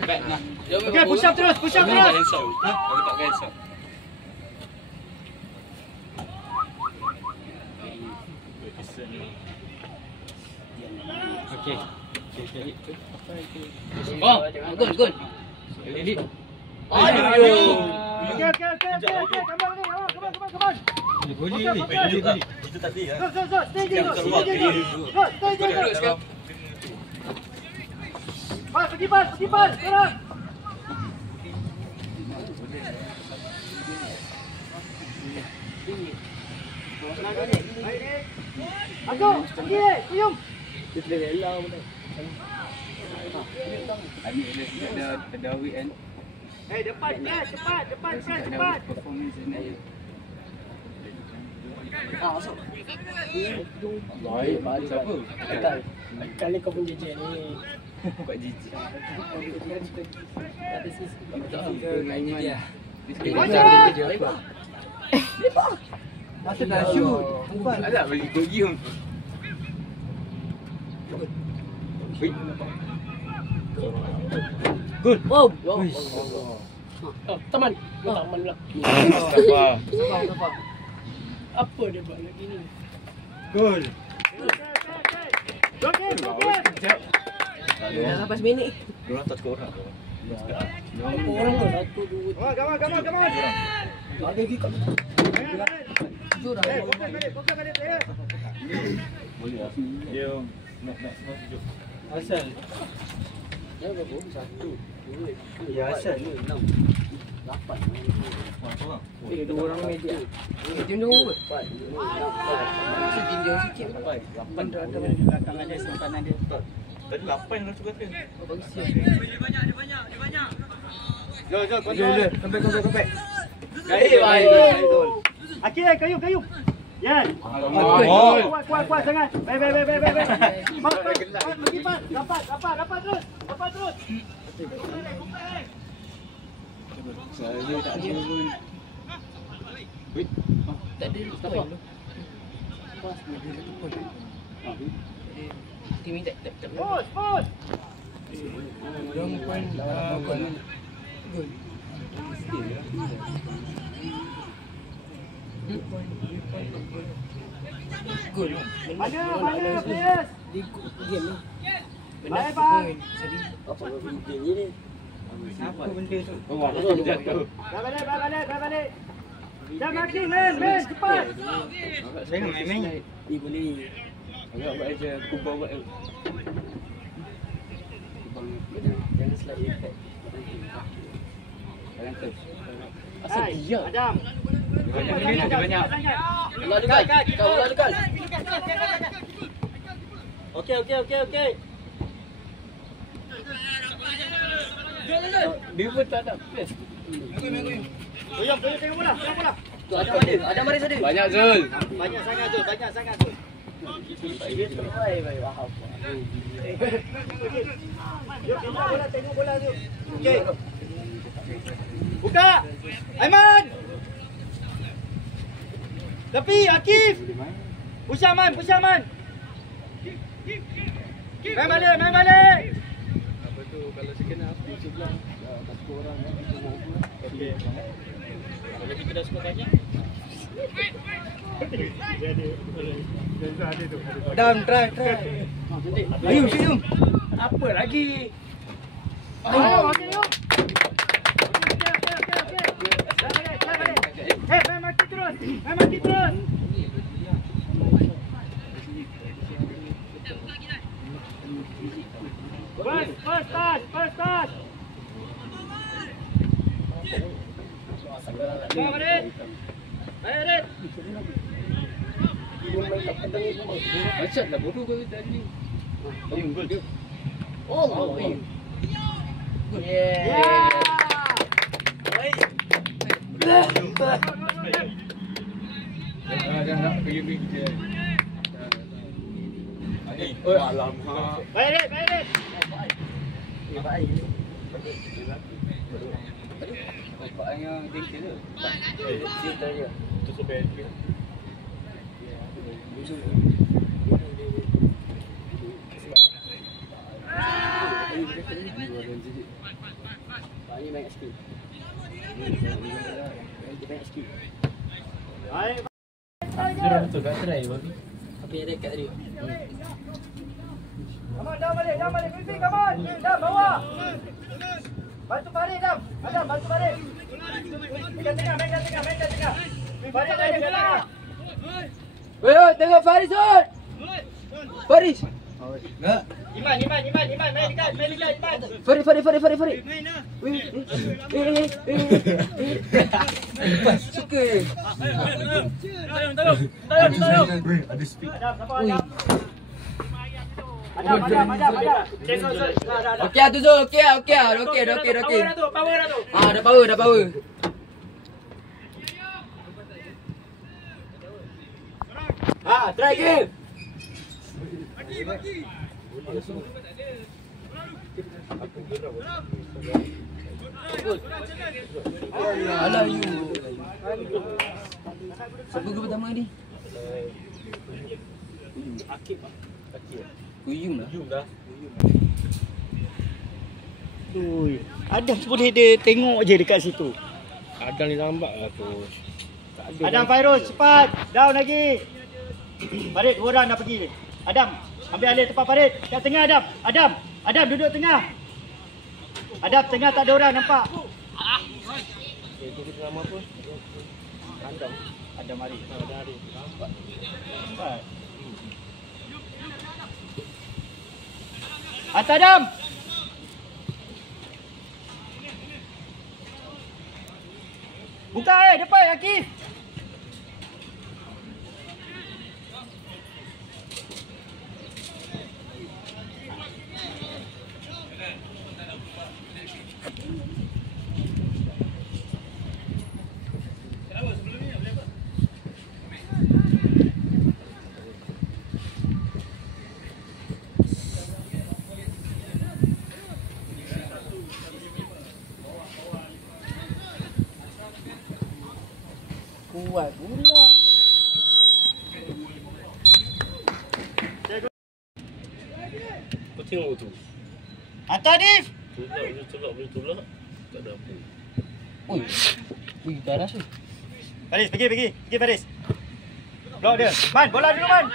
Back nah. Okay, push up terus, push up terus. Aku tak cancel. Okay. Oh, good. Edit. Aduh. Okay. Come on. Boleh ni. Itu tadi ya. Go. Stay there. Go, stay there. Pergi pas. Sekarang. Aku, pergi, kuyum. Kita rela pun dah. Ada weekend. Depan kan, cepat. Performance ni. Masuk. Baik, siapa? Kali kau pun jejak ni. Buat jijik. Tak main dia. Masa dah shoot. Ada bagi kau gium. Good. Wow. Taman pula. Sabar. Apa dia buat lagi ni? Gol. Dah 18 minit. Diorang tak skor orang. Orang tu 1 2. Come on. Ada lagi kat. Fokus balik player. Boleh lah. Dia nak tunjuk. Asal. Ya asal. 8. Dua orang media. Tinjau ke? Masa tinjau sikit. 8 dah ada belakang ada simpanan dia. Tadi 8 orang suka kan. Bagus ya. Dia banyak. Jom, kontrol. Sampai. Baik. Akil, kayu. Yan. Kuat sangat. Baik. Pergi pas. Dapat terus. Saya tak ada pun. Wait. Tak ada Mustafa. Pas dia satu pun. Tim ni tak. Pos. Yang pun gol. Gol. Mana players? Di game ni. Baik, bang. Jadi Apa ni? siapa benda tu? Wah, jatuh. Balik. Dah marking, men. Cepat. Saya nak main. Ni boleh. Agak buat aja kubang buat. Jangan slide effect. Jangan tu. Asal dia. Adam. Dia banyak. Ular dekat. Okey. Dia pun tak ada place. Kuyum tengok bola. Tu ada maris ada. Banyak Zul. Banyak sangat tu. Dia terbaik baik faham. Tengok bola tu. Okey. Buka. Aiman. Tepi Akif. Push Aman. Main balik. Apa tu kalau second half di sebelah tak skor orang okey. Kalau kita dah skor banyak. Dam try. Ayo Syum. Apa lagi? Ayo yuk. Main mati terus. First touch. Baik. Macam lah bodoh kau tadi. Gol dia. Oh. Yeah. Jangan nak pergi dia. Oh, alamak. Baik. Bapak yang tinggi tu. Cerita dia. Itu sampai dia. Pak ni banyak sikit. Banyak sikit. Dorang tu kat try babi. Apa yang dekat tadi? Dah balik, Fifi, come on. Dah bawa. Bantu Farid, Dam. Adam, bantu Farid. Main kat tengah. Farid dah di tengah. Weh, tengok Faris oi. Faris. Iman, main dekat, Iman. Farid. Weh. Suka. Tolong. Ada speed. Adam, siapa Adam? Adam. Okay, Zul. Dah. Okey tu Zul, okey. Power dah tu. Ah, dah power. Try game. Alah you. Siapa gol pertama ni? Akib. Kuyum lah. Adam boleh dia tengok je dekat situ. Adam ni lambat lah tu. Adam, Fairuz, cepat. Down lagi. Farid, 2 orang dah pergi. Adam, ambil alih tempat Farid. Kat tengah Adam, duduk tengah. Adam, tengah tak ada orang, nampak? Itu kita nama apa? Adam Ari. Nampak. Hantar Adam. Buka depan Akif. Kuat pula. Kau tengok tu. Hantar Dif. Boleh tolak. Tak ada apa. Ui, garas tu. Faris, pergi Faris. Blok dia. Man, bola dulu Man.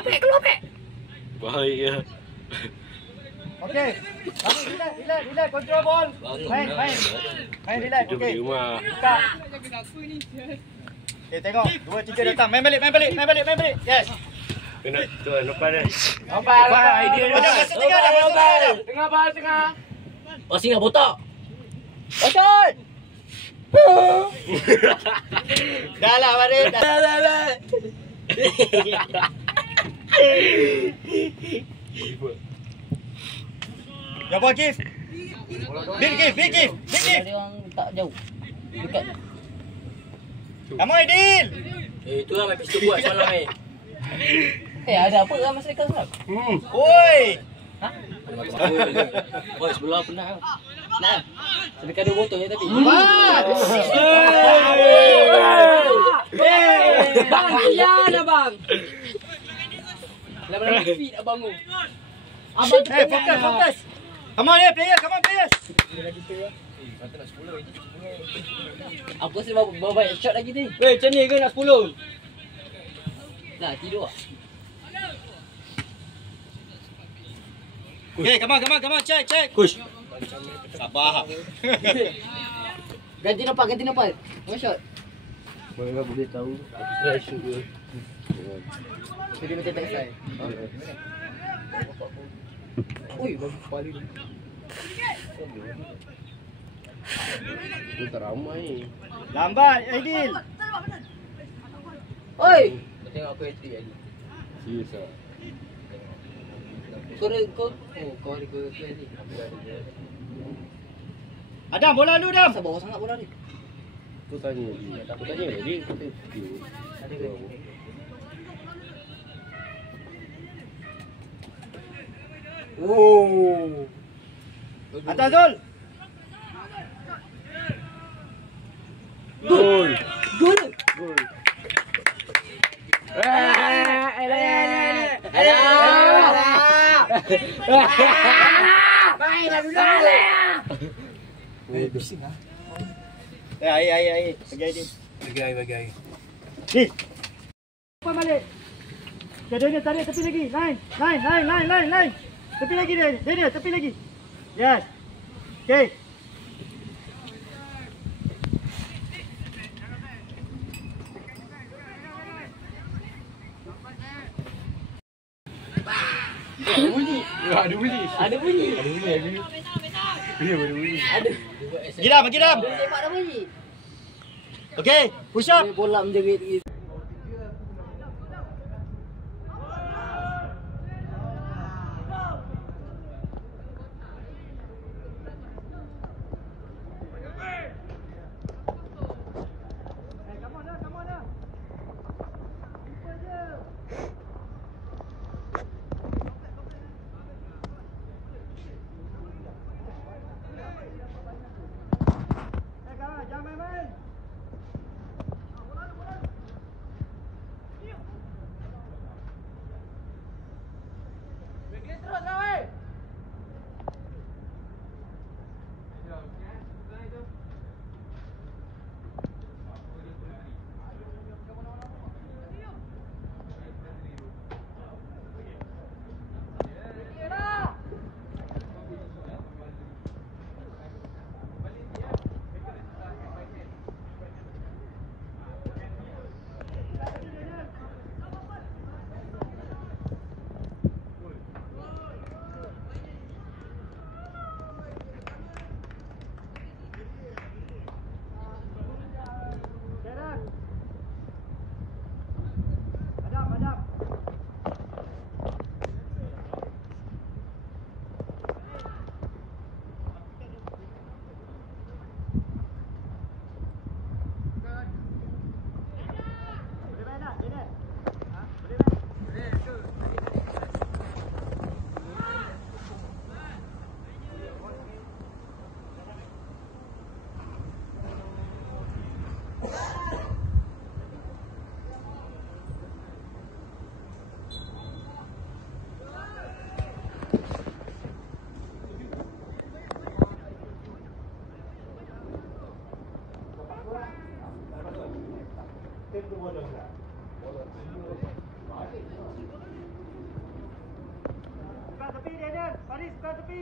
Apa keluar apa? Baik ya. Okey. Relax, control ball. Main, relax. Hidup Okey. di rumah. Buka. Okey, tengok. 2 3 datang. Main balik. Yes. Kena tuan lepas dah. Nampak idea dia. Masuk tengah dah. Tengah. Oh, singa botak. Betul. Dah lah Farid. Dah. Ya buat Kif. Big Kif. Dia orang tak jauh. Dekat. Kamu Aidil. Itu lah main pistol buat semalam ni. Ada apa dengan masa dekat semalam? Oi. Ha? Oh, sebelah penat. Nah. Sedekah 2 botol je tapi. Bang, kian abang. Lama-lama feed abang tu. Abang Fokus. Come on players. Apa sih bawa banyak shot lagi ni? Weh, macam ni ke nak 10? Nah, tidur ah. Okay, come on, check. Push. Sabar. Ganti nampak. One shot. Mana boleh tahu. Try shoot dia. Jadi macam tak sai. Ui, bagus kepala ni. Tu tak ramai. Lambat, Aidil. Oi. Tengok apa yang tadi. Serius ah. Kau ada ni. Adam, bola dulu Adam. Asal bawa sangat bola ni? Tu tanya dia. Aku tanya dia kata video. Ada ke? Oh. Atas Zul. Gol. Gol. Gol. Elah. Mainlah dulu. Bising ah. Air. Bagi air. Bagi air. Ni. Apa balik? Dia tarik tepi lagi. Line. Tepi lagi dia. Tepi lagi. Yes. Okay. Ada bunyi. Giram. Sepak dah bunyi. Okay. Push up. Bola menjerit gitu. Jangan main. Buka tepi, Daniel. Faris, buka tepi.